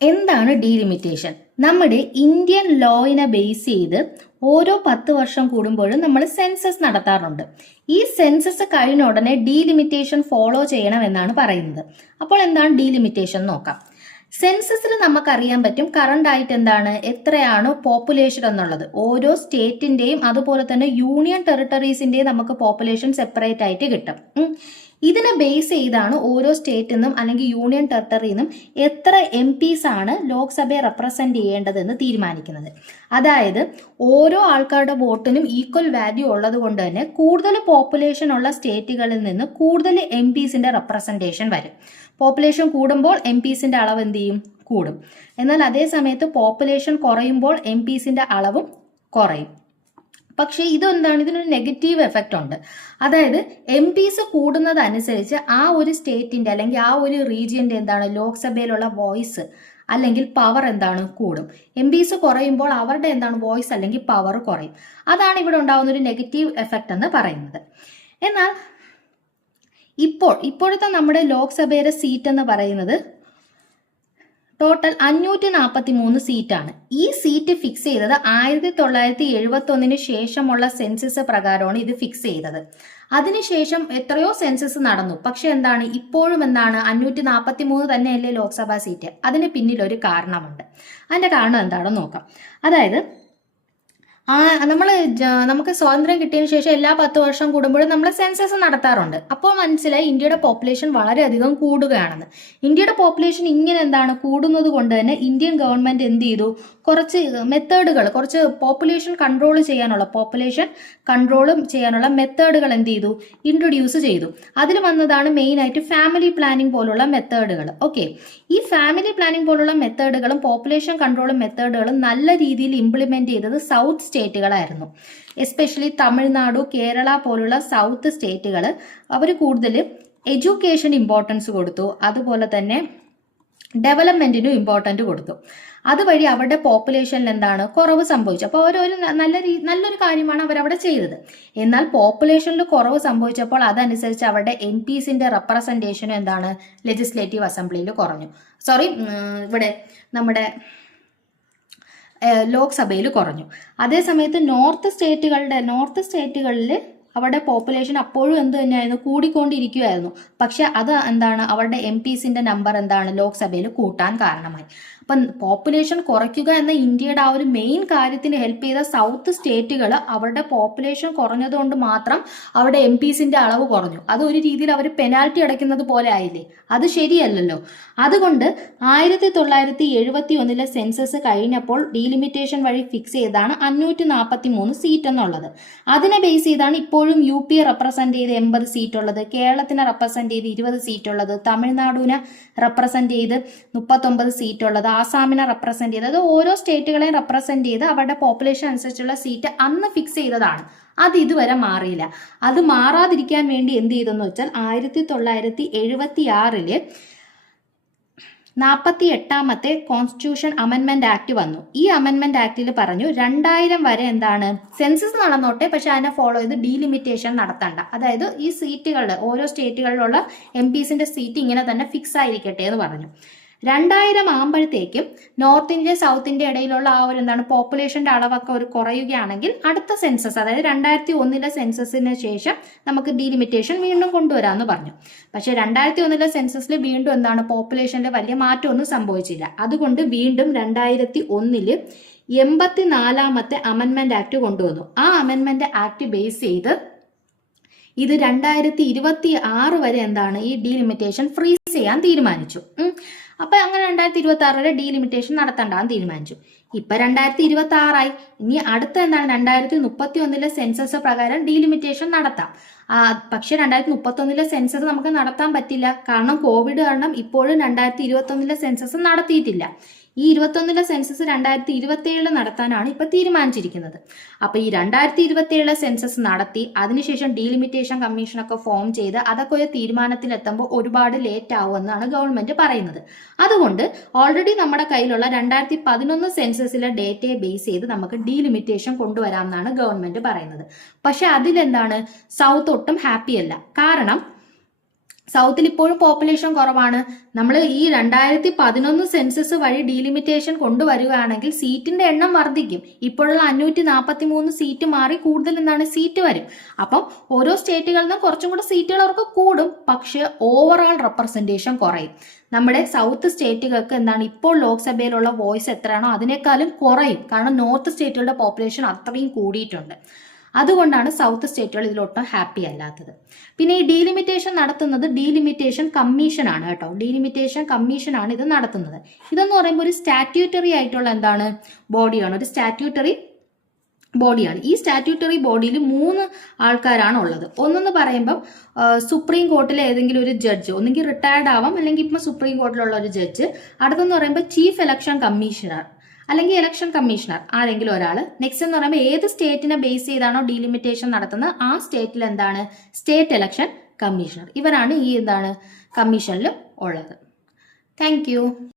എന്താണ് ഡീലിമിറ്റേഷൻ? നമ്മുടെ Indian ലോയിനെ base ചെയ്ത് ഓരോ 10 വർഷം കൂടുമ്പോഴും നമ്മൾ സെൻസസ് നടത്താറുണ്ട്. ഈ സെൻസസ് കഴിഞ്ഞ ഉടനെ ഡീലിമിറ്റേഷൻ ഫോളോ ചെയ്യണമെന്നാണ് പറയുന്നത്. അപ്പോൾ എന്താണ് ഡീലിമിറ്റേഷൻ നോക്കാം. സെൻസസിൽ നമുക്കറിയാൻ പറ്റും കറണ്ട് ആയിട്ട് എന്താണ്, എത്രയാണ് പോപ്പുലേഷൻ എന്നുള്ളത്. ഓരോ സ്റ്റേറ്റിന്റെയും അതുപോലെ തന്നെ യൂണിയൻ ടെറിട്ടറീസിന്റെയും നമുക്ക് പോപ്പുലേഷൻ സെപ്പറേറ്റ് ആയിട്ട് കിട്ടും. ഇതിനെ ബേസ് ചെയ്താണ് ഓരോ സ്റ്റേറ്റിൽ നിന്നും അല്ലെങ്കിൽ യൂണിയൻ ടെറിട്ടറിയിൽ നിന്നും എത്ര MPs ആണ് ലോക്സഭയെ റെപ്രസെന്റ് ചെയ്യേണ്ടതെന്ന് തീരുമാനിക്കുന്നത്. അതായത് ഓരോ ആൾക്കാരുടെ വോട്ടിനും ഈക്വൽ വാല്യൂ ഉള്ളത് കൊണ്ട് തന്നെ കൂടുതൽ പോപ്പുലേഷൻ ഉള്ള സ്റ്റേറ്റുകളിൽ നിന്ന് കൂടുതൽ MPസിന്റെ റെപ്രസെന്റേഷൻ വരും. പോപ്പുലേഷൻ കൂടുമ്പോൾ MPസിന്റെ അളവ് എന്ത് ചെയ്യും? കൂടും. എന്നാൽ അതേ സമയത്ത് പോപ്പുലേഷൻ കുറയുമ്പോൾ MPസിന്റെ അളവും കുറയും. പക്ഷേ ഇതെന്താണ്, ഇതിനൊരു നെഗറ്റീവ് എഫക്റ്റ് ഉണ്ട്. അതായത് MPs കൂടുന്നതനുസരിച്ച് ആ ഒരു സ്റ്റേറ്റിന്റെ അല്ലെങ്കിൽ ആ ഒരു റീജിയന്റെ എന്താണ് ലോക്സഭയിലുള്ള വോയിസ് അല്ലെങ്കിൽ പവർ എന്താണ് കൂടും. MPs കുറയുമ്പോൾ അവരുടെ എന്താണ് വോയിസ് അല്ലെങ്കിൽ പവർ കുറയും. അതാണ് ഇവിടെ ഉണ്ടാകുന്ന ഒരു നെഗറ്റീവ് എഫക്റ്റ് എന്ന് പറയുന്നത്. എന്നാൽ ഇപ്പോഴത്തെ നമ്മുടെ ലോക്സഭയിലെ സീറ്റ് എന്ന് പറയുന്നത് ടോട്ടൽ 543 സീറ്റാണ്. ഈ സീറ്റ് ഫിക്സ് ചെയ്തത് 1971 ശേഷമുള്ള സെൻസസ് പ്രകാരമാണ് ഇത് ഫിക്സ് ചെയ്തത്. അതിനുശേഷം എത്രയോ സെൻസസ് നടന്നു. പക്ഷെ എന്താണ്, ഇപ്പോഴും എന്താണ് 543 തന്നെയല്ലേ ലോക്സഭാ സീറ്റ്. അതിന് പിന്നിൽ ഒരു കാരണമുണ്ട്. അതിന്റെ കാരണം എന്താണെന്ന് നോക്കാം. അതായത് നമുക്ക് സ്വാതന്ത്ര്യം കിട്ടിയതിനു ശേഷം എല്ലാ 10 വർഷം കൂടുമ്പോഴും നമ്മൾ സെൻസസ് നടത്താറുണ്ട്. അപ്പോൾ മനസ്സിലായി ഇന്ത്യയുടെ പോപ്പുലേഷൻ വളരെയധികം കൂടുകയാണെന്ന്. ഇന്ത്യയുടെ പോപ്പുലേഷൻ ഇങ്ങനെ എന്താണ് കൂടുന്നത് കൊണ്ട് തന്നെ ഇന്ത്യൻ ഗവൺമെന്റ് എന്ത് ചെയ്തു, കുറച്ച് മെത്തേഡുകൾ, കുറച്ച് പോപ്പുലേഷൻ കൺട്രോൾ ചെയ്യാനുള്ള മെത്തേഡുകൾ എന്ത് ചെയ്തു, ഇൻട്രൊഡ്യൂസ് ചെയ്തു. അതിൽ വന്നതാണ് മെയിൻ ആയിട്ട് ഫാമിലി പ്ലാനിംഗ് പോലുള്ള മെത്തേഡുകൾ. ഓക്കെ, ഈ ഫാമിലി പ്ലാനിംഗ് പോലുള്ള മെത്തേഡുകളും പോപ്പുലേഷൻ കൺട്രോൾ മെത്തേഡുകളും നല്ല രീതിയിൽ ഇംപ്ലിമെന്റ് ചെയ്തത് സൗത്ത് സ്റ്റേറ്റുകളായിരുന്നു. എസ്പെഷ്യലി തമിഴ്നാടു, കേരള പോലുള്ള സൗത്ത് സ്റ്റേറ്റുകൾ അവർ കൂടുതൽ എഡ്യൂക്കേഷൻ ഇമ്പോർട്ടൻസ് കൊടുത്തു, അതുപോലെ തന്നെ ഡെവലപ്മെന്റിനും ഇമ്പോർട്ടൻറ്റ് കൊടുത്തു. അതുവഴി അവരുടെ പോപ്പുലേഷനിൽ എന്താണ് കുറവ് സംഭവിച്ചു. അപ്പോൾ അവരൊരു നല്ലൊരു കാര്യമാണ് അവരവിടെ ചെയ്തത്. എന്നാൽ പോപ്പുലേഷനിൽ കുറവ് സംഭവിച്ചപ്പോൾ അതനുസരിച്ച് അവരുടെ MPസിന്റെ റെപ്രസെന്റേഷനും എന്താണ് ലെജിസ്ലേറ്റീവ് അസംബ്ലിയിൽ കുറഞ്ഞു. ഇവിടെ നമ്മുടെ ലോക്സഭയിൽ കുറഞ്ഞു. അതേസമയത്ത് നോർത്ത് സ്റ്റേറ്റുകളിൽ അവരുടെ പോപ്പുലേഷൻ അപ്പോഴും എന്ത് തന്നെയായിരുന്നു, കൂടിക്കൊണ്ടിരിക്കുകയായിരുന്നു. പക്ഷെ അത് എന്താണ്, അവരുടെ MPസിന്റെ നമ്പർ എന്താണ് ലോക്സഭയിൽ കൂട്ടാൻ കാരണമായി. അപ്പം പോപ്പുലേഷൻ കുറയ്ക്കുക എന്ന ഇന്ത്യയുടെ ആ ഒരു മെയിൻ കാര്യത്തിന് ഹെൽപ്പ് ചെയ്ത സൗത്ത് സ്റ്റേറ്റുകൾ അവരുടെ പോപ്പുലേഷൻ കുറഞ്ഞതുകൊണ്ട് മാത്രം അവരുടെ MPസിന്റെ അളവ് കുറഞ്ഞു. അത് ഒരു രീതിയിൽ അവർ പെനാൽറ്റി അടയ്ക്കുന്നത് പോലെ ആയില്ലേ. അത് ശരിയല്ലല്ലോ. അതുകൊണ്ട് 1971 സെൻസസ് കഴിഞ്ഞപ്പോൾ ഡീലിമിറ്റേഷൻ വഴി ഫിക്സ് ചെയ്താണ് 543 സീറ്റ് എന്നുള്ളത്. അതിനെ ബേസ് ചെയ്താണ് ഇപ്പോഴും UP റെപ്രസെന്റ് ചെയ്ത് 80 സീറ്റ് ഉള്ളത്, കേരളത്തിനെ റെപ്രസെന്റ് ചെയ്ത് 20 സീറ്റ് ഉള്ളത്, തമിഴ്നാടിനെ റെപ്രസെന്റ് ചെയ്ത് 39 സീറ്റ് ഉള്ളത്, ആസാമിനെ റെപ്രസെന്റ് ചെയ്ത്, അത് ഓരോ സ്റ്റേറ്റുകളെയും റെപ്രസെന്റ് ചെയ്ത് അവരുടെ പോപ്പുലേഷൻ അനുസരിച്ചുള്ള സീറ്റ് അന്ന് ഫിക്സ് ചെയ്തതാണ്. അത് ഇതുവരെ മാറിയില്ല. അത് മാറാതിരിക്കാൻ വേണ്ടി എന്ത് ചെയ്തെന്ന് വെച്ചാൽ 1976 48ാമത്തെ കോൺസ്റ്റിറ്റ്യൂഷൻ അമെൻമെന്റ് ആക്ട് വന്നു. ഈ അമെൻമെന്റ് ആക്ടിൽ പറഞ്ഞു 2000 വരെ എന്താണ് സെൻസസ് നടന്നോട്ടെ, പക്ഷെ അതിനെ ഫോളോ ചെയ്ത് ഡീലിമിറ്റേഷൻ നടത്തണ്ട. അതായത് ഈ സീറ്റുകളുടെ ഓരോ സ്റ്റേറ്റുകളിലുള്ള MPസിന്റെ സീറ്റ് ഇങ്ങനെ തന്നെ ഫിക്സ് ആയിരിക്കട്ടെ എന്ന് പറഞ്ഞു. 2000 ആകുമ്പോഴത്തേക്കും നോർത്ത് ഇന്ത്യ സൗത്ത് ഇന്ത്യ ഇടയിലുള്ള ആ ഒരു എന്താണ് പോപ്പുലേഷന്റെ അളവൊക്കെ ഒരു കുറയുകയാണെങ്കിൽ അടുത്ത സെൻസസ്, അതായത് 2001 സെൻസസിന് ശേഷം നമുക്ക് ഡീലിമിറ്റേഷൻ വീണ്ടും കൊണ്ടുവരാമെന്ന് പറഞ്ഞു. പക്ഷെ 2001 സെൻസസിൽ വീണ്ടും എന്താണ് പോപ്പുലേഷനിൽ വലിയ മാറ്റമൊന്നും സംഭവിച്ചില്ല. അതുകൊണ്ട് വീണ്ടും 2001 84ാമത്തെ അമെൻമെന്റ് ആക്ട് കൊണ്ടുവന്നു. ആ അമെൻമെന്റ് ആക്ട് ബേസ് ചെയ്ത് ഇത് 2026 വരെ എന്താണ് ഈ ഡീലിമിറ്റേഷൻ ഫ്രീസ് ചെയ്യാൻ തീരുമാനിച്ചു. അപ്പൊ അങ്ങനെ 2026 വരെ ഡീലിമിറ്റേഷൻ നടത്തണ്ടാന്ന് തീരുമാനിച്ചു. ഇപ്പൊ 2026 ഇനി അടുത്ത എന്താണ് 2031 സെൻസസ് പ്രകാരം ഡീലിമിറ്റേഷൻ നടത്താം. പക്ഷെ 2031 സെൻസസ് നമുക്ക് നടത്താൻ പറ്റില്ല. കാരണം കോവിഡ് കാരണം ഇപ്പോഴും 2021 സെൻസസ് നടത്തിയിട്ടില്ല. ഈ 21 സെൻസസ് 2027 നടത്താനാണ് ഇപ്പൊ തീരുമാനിച്ചിരിക്കുന്നത്. അപ്പൊ ഈ 2027 സെൻസസ് നടത്തി അതിനുശേഷം ഡീലിമിറ്റേഷൻ കമ്മീഷനൊക്കെ ഫോം ചെയ്ത് അതൊക്കെ ഒരു തീരുമാനത്തിലെത്തുമ്പോൾ ഒരുപാട് ലേറ്റ് ആവുമെന്നാണ് ഗവൺമെന്റ് പറയുന്നത്. അതുകൊണ്ട് ഓൾറെഡി നമ്മുടെ കയ്യിലുള്ള 2011 സെൻസസിലെ ഡേറ്റയെ ബേസ് ചെയ്ത് നമുക്ക് ഡീലിമിറ്റേഷൻ കൊണ്ടുവരാമെന്നാണ് ഗവൺമെന്റ് പറയുന്നത്. പക്ഷെ അതിലെന്താണ് സൗത്ത് ഒട്ടും ഹാപ്പിയല്ല. കാരണം സൗത്തിൽ ഇപ്പോഴും പോപ്പുലേഷൻ കുറവാണ്. നമ്മൾ ഈ 2011 സെൻസസ് വഴി ഡീലിമിറ്റേഷൻ കൊണ്ടുവരികയാണെങ്കിൽ സീറ്റിന്റെ എണ്ണം വർദ്ധിക്കും. ഇപ്പോഴുള്ള 543 സീറ്റ് മാറി കൂടുതൽ എന്താണ് സീറ്റ് വരും. അപ്പം ഓരോ സ്റ്റേറ്റുകളിൽ നിന്നും കുറച്ചും കൂടെ സീറ്റുകൾ അവർക്ക് കൂടും, പക്ഷെ ഓവറോൾ റെപ്രസെന്റേഷൻ കുറയും. നമ്മുടെ സൗത്ത് സ്റ്റേറ്റുകൾക്ക് എന്താണ് ഇപ്പോൾ ലോക്സഭയിലുള്ള വോയിസ് എത്രയാണോ അതിനേക്കാളും കുറയും. കാരണം നോർത്ത് സ്റ്റേറ്റുകളുടെ പോപ്പുലേഷൻ അത്രയും കൂടിയിട്ടുണ്ട്. അതുകൊണ്ടാണ് സൗത്ത് സ്റ്റേറ്റുകൾ ഇതിലൊട്ടും ഹാപ്പി അല്ലാത്തത്. പിന്നെ ഈ ഡീലിമിറ്റേഷൻ നടത്തുന്നത് ഡീലിമിറ്റേഷൻ കമ്മീഷൻ ആണ് കേട്ടോ. ഡീലിമിറ്റേഷൻ കമ്മീഷൻ ആണ് ഇത് നടത്തുന്നത്. ഇതെന്ന് പറയുമ്പോൾ ഒരു സ്റ്റാറ്റ്യൂട്ടറി ആയിട്ടുള്ള എന്താണ് ബോഡിയാണ്, ഒരു സ്റ്റാറ്റ്യൂട്ടറി ബോഡിയാണ്. ഈ സ്റ്റാറ്റ്യൂട്ടറി ബോഡിയിൽ 3 ആൾക്കാരാണ് ഉള്ളത്. ഒന്നെന്ന് പറയുമ്പം സുപ്രീം കോർട്ടിലെ ഏതെങ്കിലും ഒരു ജഡ്ജ്, ഒന്നെങ്കിൽ റിട്ടയർഡ് ആവാം അല്ലെങ്കിൽ ഇപ്പം സുപ്രീം കോർട്ടിലുള്ള ഒരു ജഡ്ജ്. അടുത്തെന്ന് പറയുമ്പോൾ ചീഫ് ഇലക്ഷൻ കമ്മീഷണർ അല്ലെങ്കിൽ ഇലക്ഷൻ കമ്മീഷണർ, ആരെങ്കിലും ഒരാൾ. നെക്സ്റ്റ് എന്ന് പറയുമ്പോൾ ഏത് സ്റ്റേറ്റിനെ ബേസ് ചെയ്താണോ ഡീലിമിറ്റേഷൻ നടത്തുന്നത് ആ സ്റ്റേറ്റിൽ എന്താണ് സ്റ്റേറ്റ് ഇലക്ഷൻ കമ്മീഷണർ. ഇവരാണ് ഈ എന്താണ് കമ്മീഷനിൽ ഉള്ളത്. താങ്ക്